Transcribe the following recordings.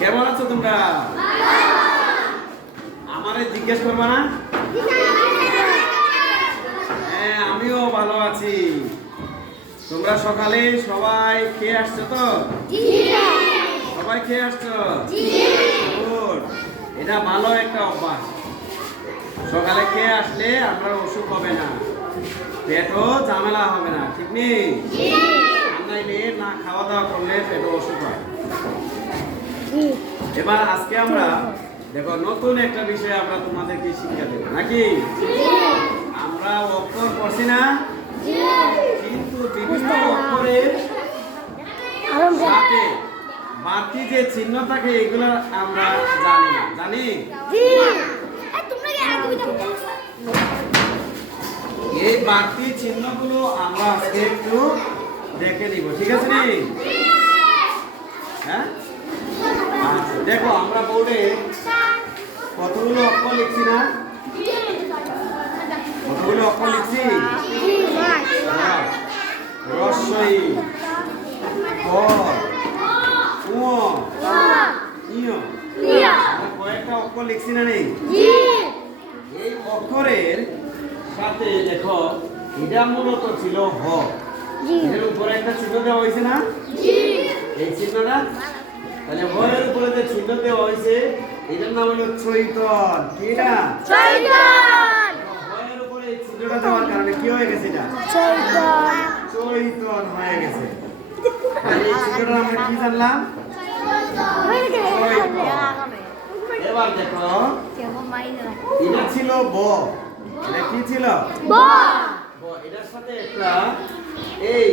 কেমন আছো তোমরা? আমারে জিজ্ঞেস করবা না? হ্যাঁ, আমিও ভালো আছি। তোমরা সকালে সবাই খেয়ে আসছো তো? সবাই খেয়ে আসছো? গুড। এটা ভালো একটা অভ্যাস। সকালে খেয়ে আসলে আমরা অসুখ হবে না, পেটও ঝামেলা হবে না, ঠিক নেই? নাইলে না খাওয়া দাওয়া করলে পেটও অসুখ হয়। এবার আজকে আমরা দেখো নতুন একটা বিষয় আমরা তোমাদেরকে শিক্ষা দেব নাকি? আমরা অক্ষর পড়ছি না, কিন্তু বিভিন্ন অক্ষরের সাথে বাড়তি যে চিহ্ন থাকে এগুলো আমরা জানি না, জানি? এই বাড়তি চিহ্নগুলো আমরা আজকে একটু দেখে নিব, ঠিক আছে নি? হ্যাঁ, আচ্ছা, দেখো আমরা বোর্ডে কতগুলো অক্ষর লিখছি না? কতগুলো অক্ষর লিখছি? রস্বই, ক, উ, ইয়, আমরা কয়েকটা অক্ষর লিখছি না নেই? এই অক্ষরের সাথে দেখো এটা মূলত ছিল হ, এর উপরে একটা চিহ্ন দেওয়া হয়েছে না? এই চিহ্নটা, তাহলে হয়ের উপরে যে চিহ্ন দেওয়া হয়েছে এটার নাম হলো চৈতন। কি এটা? চৈতন। হয়ের উপরে এই চিহ্নটা দেওয়ার কারণে কি হয়ে গেছে? এটা চৈতন, চৈতন হয়ে গেছে। তাহলে এই চিহ্নটা আমরা কি জানলাম? এবার দেখো এটা ছিল ব, এটা কি ছিল? ব। এটার সাথে একটা এই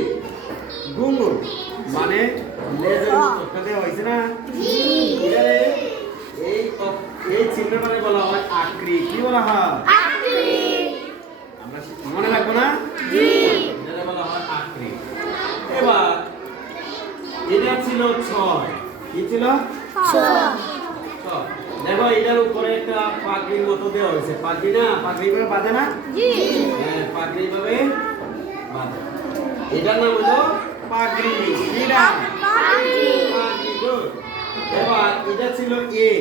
ঘুঙুর মানে লেজের একটা দেওয়া হয়েছে না? এই চিহ্নটাকে বলা হয় আকৃতি। কি বলা হয়? আমরা মনে রাখবো না? এটা বলা হয় আকৃতি। এবার এটা ছিল ছয়। কি ছিল? ছয়। দেখো এটার উপরে একটা পাগড়ির মতো দেওয়া হয়েছে। পাগড়ি না? পাগড়ি ভাবে বাঁধে না? হ্যাঁ, পাগড়ি ভাবে বাঁধে। এটার নাম হলো পাগড়ি। কি নাম? পাগড়ি। গুড। এবার এটা ছিল এ,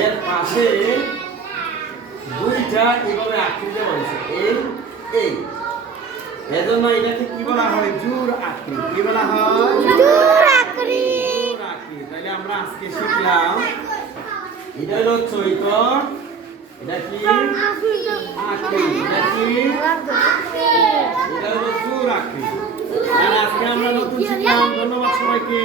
এর পাশে দুইটা এভাবে আকৃতি দেওয়া হয়েছে। এই এজন্য এটাকে কি বলা হয়? জোর আকৃতি। কি বলা হয়? জোর আকৃতি। তাহলে আমরা আজকে শিখলাম এটা হলো চৈতন, এটা কি? আকৃতি। এটা কি? এটা হলো জোর আকৃতি। আর আজকে আমরা নতুন শিখলাম। ধন্যবাদ সবাইকে।